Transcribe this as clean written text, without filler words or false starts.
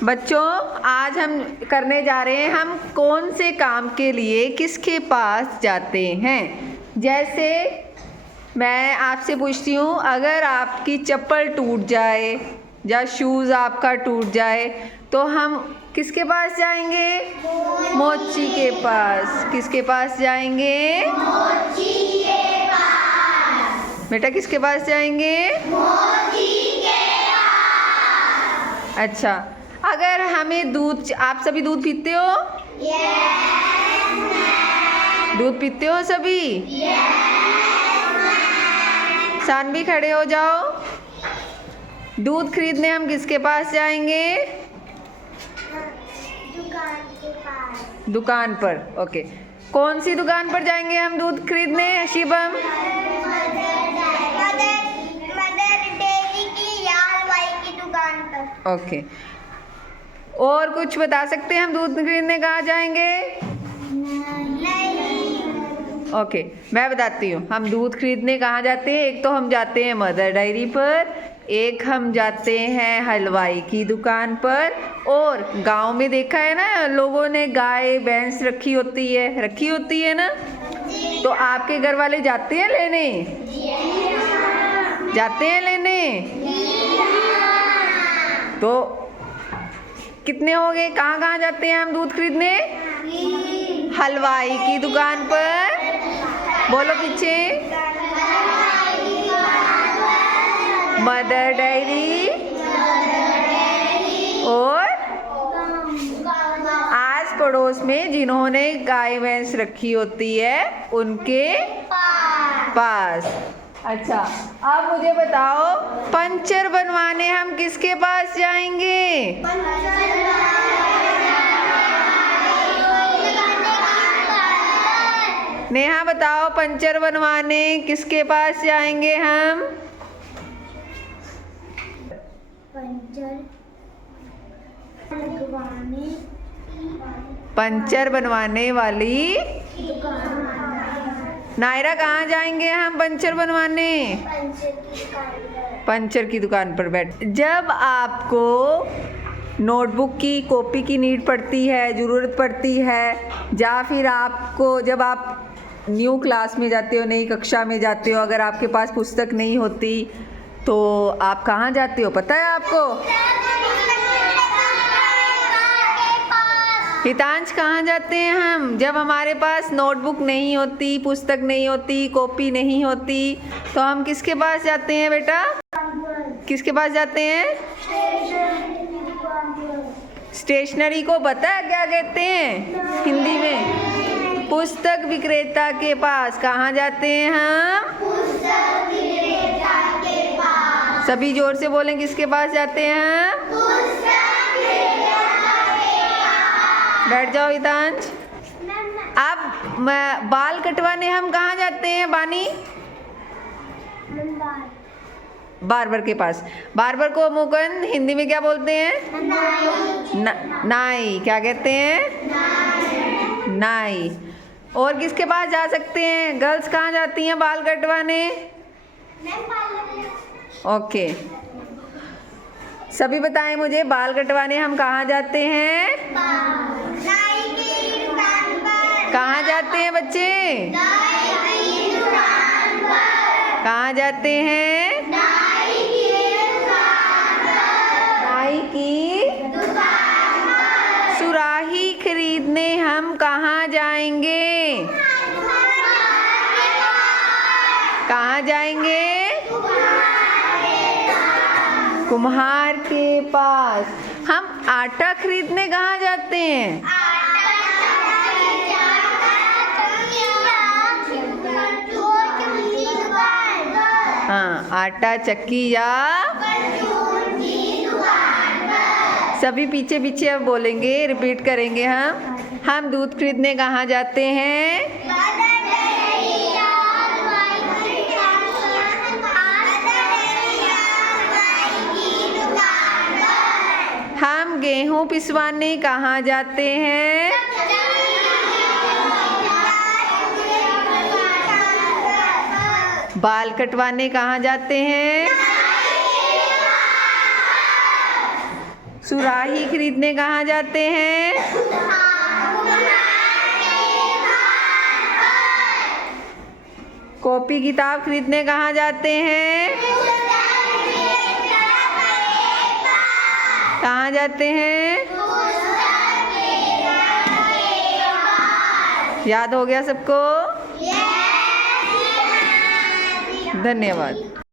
बच्चों, आज हम करने जा रहे हैं, हम कौन से काम के लिए किसके पास जाते हैं। जैसे मैं आपसे पूछती हूँ, अगर आपकी चप्पल टूट जाए या शूज़ आपका टूट जाए तो हम किसके पास जाएंगे? मोची के पास। किसके पास जाएंगे? मोची के पास। बेटा किसके पास जाएंगे? मोची के पास। अच्छा, अगर हमें दूध, आप सभी दूध पीते हो? Yes ma'am. दूध पीते हो सभी? Yes ma'am. सानवी खड़े हो जाओ। दूध खरीदने हम किसके पास जाएंगे? दुकान के पास। दुकान पर। ओके, कौन सी दुकान पर जाएंगे हम दूध खरीदने शिवम? मदर डेयरी की या हलवाई की दुकान पर। ओके, और कुछ बता सकते हैं हम दूध खरीदने कहाँ जाएंगे? नहीं। ओके, मैं बताती हूँ हम दूध खरीदने कहाँ जाते हैं। एक तो हम जाते हैं मदर डेयरी पर, एक हम जाते हैं हलवाई की दुकान पर, और गांव में देखा है ना लोगों ने गाय भैंस रखी होती है ना, तो आपके घर वाले जाते हैं लेने? जाते हैं लेने? तो कितने हो गए? कहाँ कहाँ जाते हैं हम दूध खरीदने? हलवाई की दुकान पर। बोलो पीछे। मदर डेयरी और आस पड़ोस में जिन्होंने गाय भैंस रखी होती है उनके पास। अच्छा, अब मुझे बताओ, पंचर बनवाने हम किसके पास जाएंगे? नेहा बताओ, पंचर बनवाने किसके पास जाएंगे हम? पंचर बनवाने वाली नायरा, कहाँ जाएंगे हम पंचर बनवाने? पंचर की दुकान पर बैठ। जब आपको नोटबुक की, कॉपी की नीड पड़ती है, ज़रूरत पड़ती है, या फिर आपको जब आप न्यू क्लास में जाते हो, नई कक्षा में जाते हो, अगर आपके पास पुस्तक नहीं होती तो आप कहाँ जाते हो पता है आपको? हितांश, कहाँ जाते हैं हम जब हमारे पास नोटबुक नहीं होती, पुस्तक नहीं होती, कॉपी नहीं होती, तो हम किसके पास जाते हैं बेटा? किसके पास जाते हैं? स्टेशनरी को पता है क्या कहते हैं हिंदी में? पुस्तक विक्रेता के पास। कहाँ जाते हैं हम? पुस्तक विक्रेता के पास। सभी जोर से बोलें, किसके पास जाते हैं? पुस्तक विक्रेता के पास। बैठ जाओ हितांश। अब बाल कटवाने हम कहाँ जाते हैं बानी? बार्बर के पास। बार्बर को मुकुंद हिंदी में क्या बोलते हैं? नाई। क्या कहते हैं? नाई। और किसके पास जा सकते हैं? गर्ल्स कहाँ जाती हैं बाल कटवाने? ओके, सभी बताएं मुझे, बाल कटवाने हम कहाँ जाते हैं? नाई की दुकान पर। कहाँ जाते हैं बच्चे? नाई की दुकान पर। कहाँ जाते हैं? नाई की दुकान पर। नाई की दुकान पर। सुराही खरीदने हम कहाँ जाएंगे? कहाँ जाएंगे? कुम्हार के पास। हम आटा खरीदने कहाँ जाते हैं? हाँ, आटा चक्की या सभी पीछे पीछे अब बोलेंगे, रिपीट करेंगे। हम दूध खरीदने कहाँ जाते हैं? हम गेहूं पिसवाने कहाँ जाते हैं? बाल कटवाने कहाँ जाते हैं? सुराही खरीदने कहाँ जाते हैं? कॉपी किताब खरीदने कहाँ जाते हैं? कहाँ जाते हैं? याद हो गया सबको? धन्यवाद।